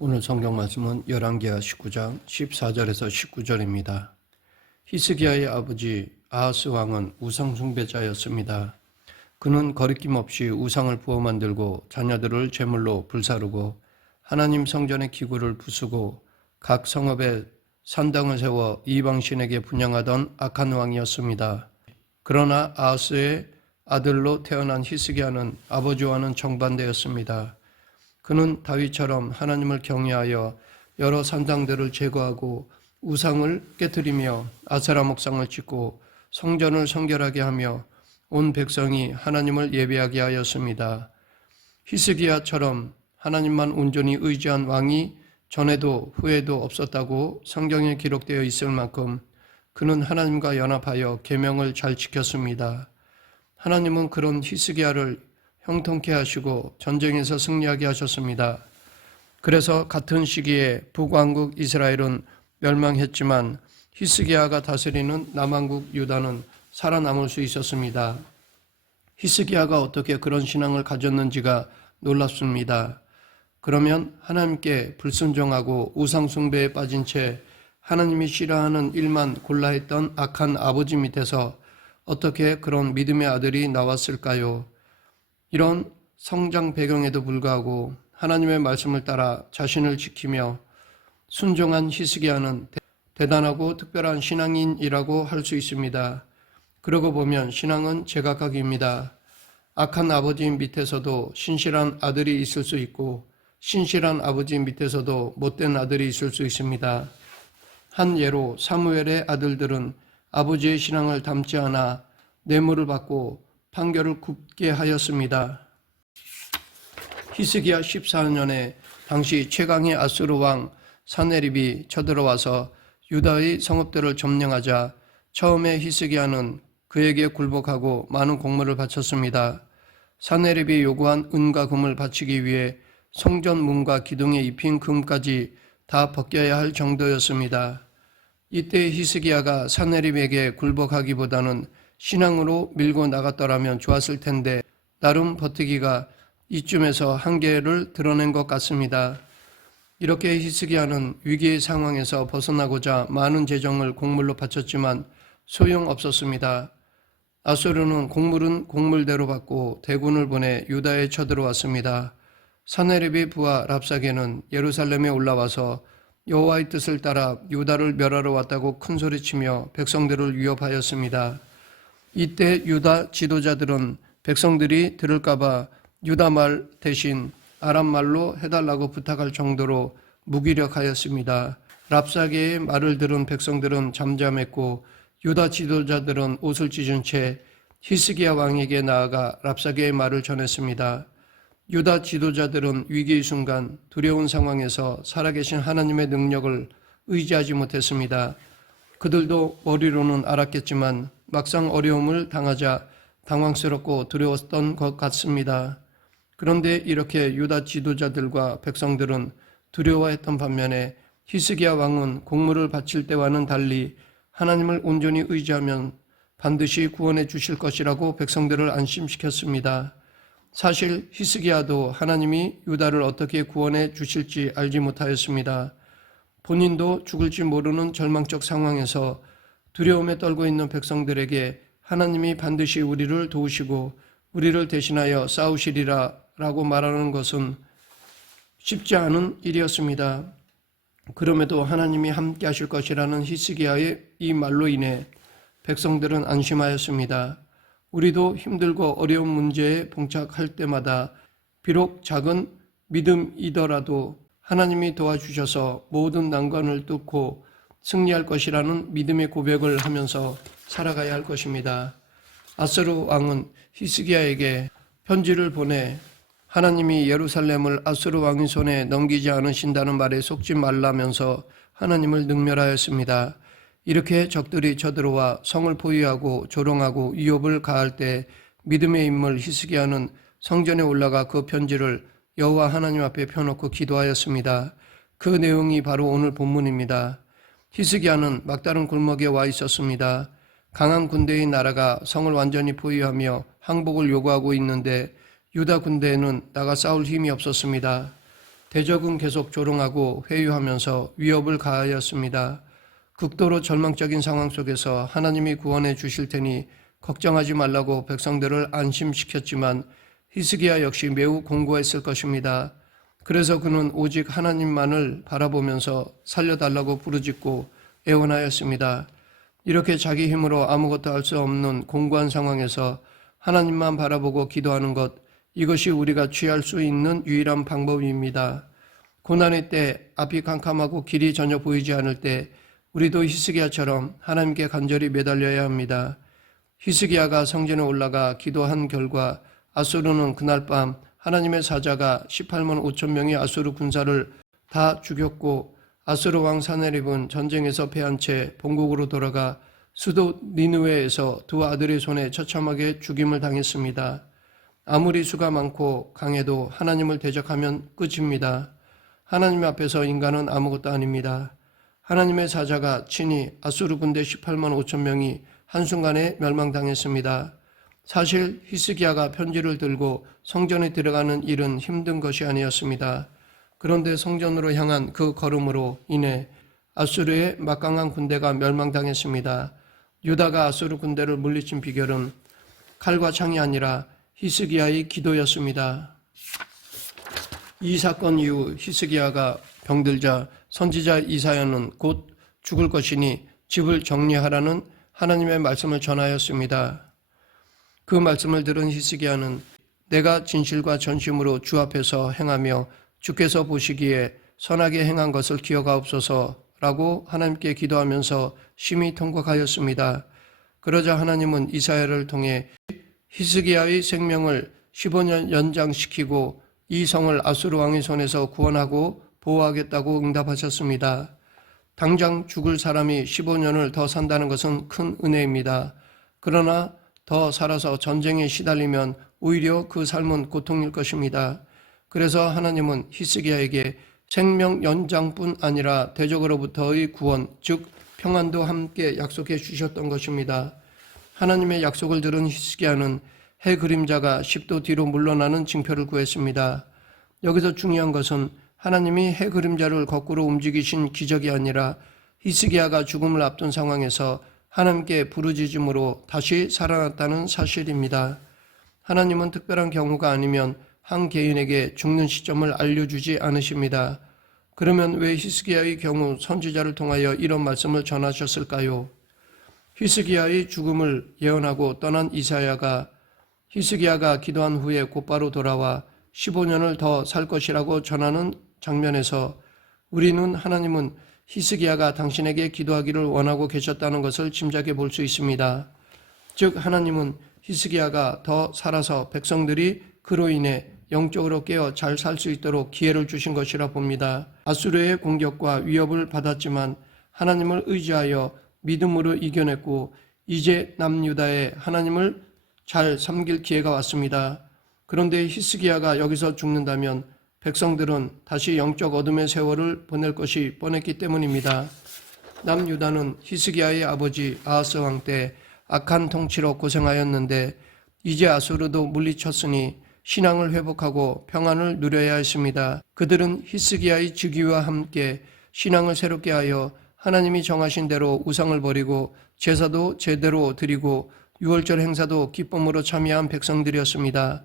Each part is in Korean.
오늘 성경 말씀은 열왕기하 19장 14절에서 19절입니다. 히스기야의 아버지 아하스 왕은 우상 숭배자였습니다. 그는 거리낌 없이 우상을 부어 만들고 자녀들을 제물로 불사르고 하나님 성전의 기구를 부수고 각 성읍에 산당을 세워 이방신에게 분향하던 악한 왕이었습니다. 그러나 아하스의 아들로 태어난 히스기야는 아버지와는 정반대였습니다. 그는 다윗처럼 하나님을 경외하여 여러 산당들을 제거하고 우상을 깨뜨리며 아세라 목상을 짓고 성전을 성결하게 하며 온 백성이 하나님을 예배하게 하였습니다. 히스기야처럼 하나님만 온전히 의지한 왕이 전에도 후에도 없었다고 성경에 기록되어 있을 만큼 그는 하나님과 연합하여 계명을 잘 지켰습니다. 하나님은 그런 히스기야를 형통케 하시고 전쟁에서 승리하게 하셨습니다. 그래서 같은 시기에 북왕국 이스라엘은 멸망했지만 히스기야가 다스리는 남왕국 유다는 살아남을 수 있었습니다. 히스기야가 어떻게 그런 신앙을 가졌는지가 놀랍습니다. 그러면 하나님께 불순종하고 우상 숭배에 빠진 채 하나님이 싫어하는 일만 골라 했던 악한 아버지 밑에서 어떻게 그런 믿음의 아들이 나왔을까요? 이런 성장 배경에도 불구하고 하나님의 말씀을 따라 자신을 지키며 순종한 히스기야는 대단하고 특별한 신앙인이라고 할 수 있습니다. 그러고 보면 신앙은 제각각입니다. 악한 아버지 밑에서도 신실한 아들이 있을 수 있고 신실한 아버지 밑에서도 못된 아들이 있을 수 있습니다. 한 예로 사무엘의 아들들은 아버지의 신앙을 닮지 않아 뇌물을 받고 판결을 굽게 하였습니다. 히스기야 14년에 당시 최강의 아수르 왕 사네립이 쳐들어와서 유다의 성읍들을 점령하자 처음에 히스기야는 그에게 굴복하고 많은 공물을 바쳤습니다. 사네립이 요구한 은과 금을 바치기 위해 성전 문과 기둥에 입힌 금까지 다 벗겨야 할 정도였습니다. 이때 히스기야가 사네립에게 굴복하기보다는 신앙으로 밀고 나갔더라면 좋았을 텐데 나름 버티기가 이쯤에서 한계를 드러낸 것 같습니다. 이렇게 히스기야는 위기의 상황에서 벗어나고자 많은 재정을 곡물로 바쳤지만 소용없었습니다. 아수르는 곡물은 곡물대로 받고 대군을 보내 유다에 쳐들어왔습니다. 사네립의 부하 랍사게는 예루살렘에 올라와서 여호와의 뜻을 따라 유다를 멸하러 왔다고 큰소리치며 백성들을 위협하였습니다. 이때 유다 지도자들은 백성들이 들을까봐 유다 말 대신 아람 말로 해달라고 부탁할 정도로 무기력하였습니다. 랍사게의 말을 들은 백성들은 잠잠했고 유다 지도자들은 옷을 찢은 채 히스기야 왕에게 나아가 랍사게의 말을 전했습니다. 유다 지도자들은 위기의 순간 두려운 상황에서 살아계신 하나님의 능력을 의지하지 못했습니다. 그들도 머리로는 알았겠지만 막상 어려움을 당하자 당황스럽고 두려웠던 것 같습니다. 그런데 이렇게 유다 지도자들과 백성들은 두려워했던 반면에 히스기야 왕은 곡물을 바칠 때와는 달리 하나님을 온전히 의지하면 반드시 구원해 주실 것이라고 백성들을 안심시켰습니다. 사실 히스기야도 하나님이 유다를 어떻게 구원해 주실지 알지 못하였습니다. 본인도 죽을지 모르는 절망적 상황에서 두려움에 떨고 있는 백성들에게 하나님이 반드시 우리를 도우시고 우리를 대신하여 싸우시리라 라고 말하는 것은 쉽지 않은 일이었습니다. 그럼에도 하나님이 함께 하실 것이라는 히스기야의 이 말로 인해 백성들은 안심하였습니다. 우리도 힘들고 어려운 문제에 봉착할 때마다 비록 작은 믿음이더라도 하나님이 도와주셔서 모든 난관을 뚫고 승리할 것이라는 믿음의 고백을 하면서 살아가야 할 것입니다. 아수르 왕은 히스기야에게 편지를 보내 하나님이 예루살렘을 아수르 왕의 손에 넘기지 않으신다는 말에 속지 말라면서 하나님을 능멸하였습니다. 이렇게 적들이 쳐들어와 성을 포위하고 조롱하고 위협을 가할 때 믿음의 인물 히스기야는 성전에 올라가 그 편지를 여호와 하나님 앞에 펴놓고 기도하였습니다. 그 내용이 바로 오늘 본문입니다. 히스기야는 막다른 골목에 와 있었습니다. 강한 군대의 나라가 성을 완전히 포위하며 항복을 요구하고 있는데 유다 군대에는 나가 싸울 힘이 없었습니다. 대적은 계속 조롱하고 회유하면서 위협을 가하였습니다. 극도로 절망적인 상황 속에서 하나님이 구원해 주실 테니 걱정하지 말라고 백성들을 안심시켰지만 히스기야 역시 매우 공고했을 것입니다. 그래서 그는 오직 하나님만을 바라보면서 살려달라고 부르짖고 애원하였습니다. 이렇게 자기 힘으로 아무것도 할 수 없는 공고한 상황에서 하나님만 바라보고 기도하는 것, 이것이 우리가 취할 수 있는 유일한 방법입니다. 고난의 때, 앞이 캄캄하고 길이 전혀 보이지 않을 때 우리도 히스기야처럼 하나님께 간절히 매달려야 합니다. 히스기야가 성전에 올라가 기도한 결과 아수르는 그날 밤 하나님의 사자가 18만 5천 명의 아수르 군사를 다 죽였고 아수르 왕 사네립은 전쟁에서 패한 채 본국으로 돌아가 수도 니느웨에서 두 아들의 손에 처참하게 죽임을 당했습니다. 아무리 수가 많고 강해도 하나님을 대적하면 끝입니다. 하나님 앞에서 인간은 아무것도 아닙니다. 하나님의 사자가 친히 아수르 군대 18만 5천 명이 한순간에 멸망당했습니다. 사실 히스기야가 편지를 들고 성전에 들어가는 일은 힘든 것이 아니었습니다. 그런데 성전으로 향한 그 걸음으로 인해 아수르의 막강한 군대가 멸망당했습니다. 유다가 아수르 군대를 물리친 비결은 칼과 창이 아니라 히스기야의 기도였습니다. 이 사건 이후 히스기야가 병들자 선지자 이사야는 곧 죽을 것이니 집을 정리하라는 하나님의 말씀을 전하였습니다. 그 말씀을 들은 히스기야는 내가 진실과 전심으로 주 앞에서 행하며 주께서 보시기에 선하게 행한 것을 기억하옵소서라고 하나님께 기도하면서 심히 통곡하였습니다. 그러자 하나님은 이사야를 통해 히스기야의 생명을 15년 연장시키고 이 성을 아수르 왕의 손에서 구원하고 보호하겠다고 응답하셨습니다. 당장 죽을 사람이 15년을 더 산다는 것은 큰 은혜입니다. 그러나 더 살아서 전쟁에 시달리면 오히려 그 삶은 고통일 것입니다. 그래서 하나님은 히스기야에게 생명 연장뿐 아니라 대적으로부터의 구원, 즉 평안도 함께 약속해 주셨던 것입니다. 하나님의 약속을 들은 히스기야는 해 그림자가 10도 뒤로 물러나는 징표를 구했습니다. 여기서 중요한 것은 하나님이 해 그림자를 거꾸로 움직이신 기적이 아니라 히스기야가 죽음을 앞둔 상황에서 하나님께 부르짖음으로 다시 살아났다는 사실입니다. 하나님은 특별한 경우가 아니면 한 개인에게 죽는 시점을 알려주지 않으십니다. 그러면 왜 히스기야의 경우 선지자를 통하여 이런 말씀을 전하셨을까요? 히스기야의 죽음을 예언하고 떠난 이사야가 히스기야가 기도한 후에 곧바로 돌아와 15년을 더 살 것이라고 전하는 장면에서 우리는 하나님은 히스기야가 당신에게 기도하기를 원하고 계셨다는 것을 짐작해 볼 수 있습니다. 즉 하나님은 히스기야가 더 살아서 백성들이 그로 인해 영적으로 깨어 잘 살 수 있도록 기회를 주신 것이라 봅니다. 아수르의 공격과 위협을 받았지만 하나님을 의지하여 믿음으로 이겨냈고 이제 남유다에 하나님을 잘 섬길 기회가 왔습니다. 그런데 히스기야가 여기서 죽는다면 백성들은 다시 영적 어둠의 세월을 보낼 것이 뻔했기 때문입니다. 남유다는 히스기야의 아버지 아하스 왕 때 악한 통치로 고생하였는데 이제 아수르도 물리쳤으니 신앙을 회복하고 평안을 누려야 했습니다. 그들은 히스기야의 즉위와 함께 신앙을 새롭게 하여 하나님이 정하신 대로 우상을 버리고 제사도 제대로 드리고 유월절 행사도 기쁨으로 참여한 백성들이었습니다.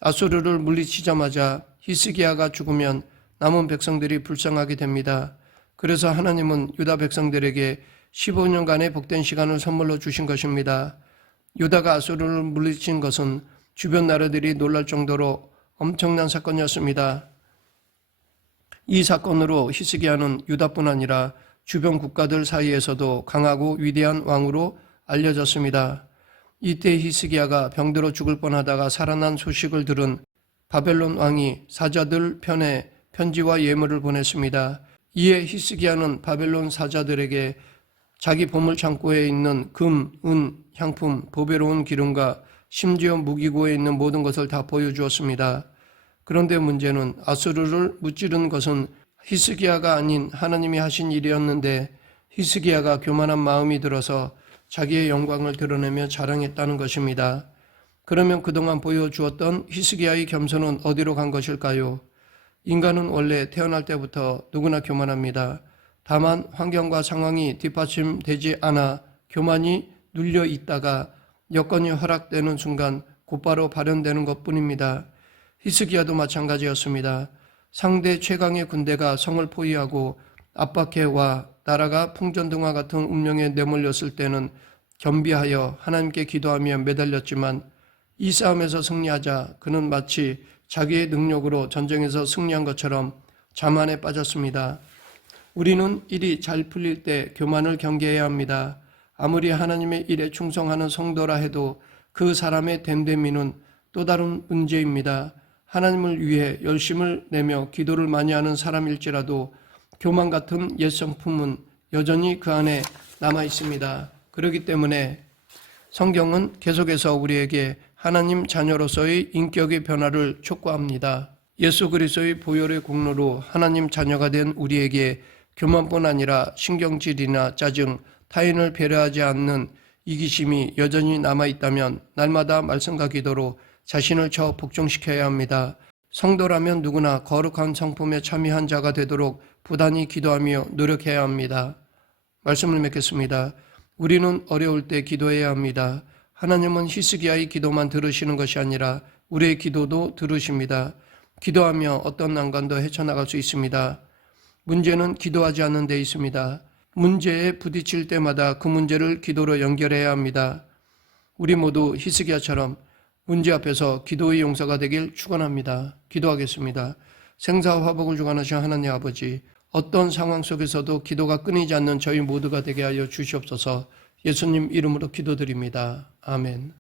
아수르를 물리치자마자 히스기야가 죽으면 남은 백성들이 불쌍하게 됩니다. 그래서 하나님은 유다 백성들에게 15년간의 복된 시간을 선물로 주신 것입니다. 유다가 아수르를 물리친 것은 주변 나라들이 놀랄 정도로 엄청난 사건이었습니다. 이 사건으로 히스기야는 유다뿐 아니라 주변 국가들 사이에서도 강하고 위대한 왕으로 알려졌습니다. 이때 히스기야가 병들어 죽을 뻔하다가 살아난 소식을 들은 바벨론 왕이 사자들 편에 편지와 예물을 보냈습니다. 이에 히스기야는 바벨론 사자들에게 자기 보물창고에 있는 금, 은, 향품, 보배로운 기름과 심지어 무기고에 있는 모든 것을 다 보여주었습니다. 그런데 문제는 아수르를 무찌른 것은 히스기야가 아닌 하나님이 하신 일이었는데 히스기야가 교만한 마음이 들어서 자기의 영광을 드러내며 자랑했다는 것입니다. 그러면 그동안 보여주었던 히스기야의 겸손은 어디로 간 것일까요? 인간은 원래 태어날 때부터 누구나 교만합니다. 다만 환경과 상황이 뒷받침되지 않아 교만이 눌려 있다가 여건이 허락되는 순간 곧바로 발현되는 것뿐입니다. 히스기야도 마찬가지였습니다. 상대 최강의 군대가 성을 포위하고 압박해와 나라가 풍전등화 같은 운명에 내몰렸을 때는 겸비하여 하나님께 기도하며 매달렸지만 이 싸움에서 승리하자 그는 마치 자기의 능력으로 전쟁에서 승리한 것처럼 자만에 빠졌습니다. 우리는 일이 잘 풀릴 때 교만을 경계해야 합니다. 아무리 하나님의 일에 충성하는 성도라 해도 그 사람의 됨됨이는 또 다른 문제입니다. 하나님을 위해 열심을 내며 기도를 많이 하는 사람일지라도 교만 같은 옛 성품은 여전히 그 안에 남아 있습니다. 그렇기 때문에 성경은 계속해서 우리에게 하나님 자녀로서의 인격의 변화를 촉구합니다. 예수 그리스도의 보혈의 공로로 하나님 자녀가 된 우리에게 교만뿐 아니라 신경질이나 짜증, 타인을 배려하지 않는 이기심이 여전히 남아있다면 날마다 말씀과 기도로 자신을 복종시켜야 합니다. 성도라면 누구나 거룩한 성품에 참여한 자가 되도록 부단히 기도하며 노력해야 합니다. 말씀을 맺겠습니다. 우리는 어려울 때 기도해야 합니다. 하나님은 히스기야의 기도만 들으시는 것이 아니라 우리의 기도도 들으십니다. 기도하며 어떤 난관도 헤쳐나갈 수 있습니다. 문제는 기도하지 않는 데 있습니다. 문제에 부딪힐 때마다 그 문제를 기도로 연결해야 합니다. 우리 모두 히스기야처럼 문제 앞에서 기도의 용사가 되길 축원합니다. 기도하겠습니다. 생사와 화복을 주관하신 하나님 아버지, 어떤 상황 속에서도 기도가 끊이지 않는 저희 모두가 되게 하여 주시옵소서. 예수님 이름으로 기도드립니다. 아멘.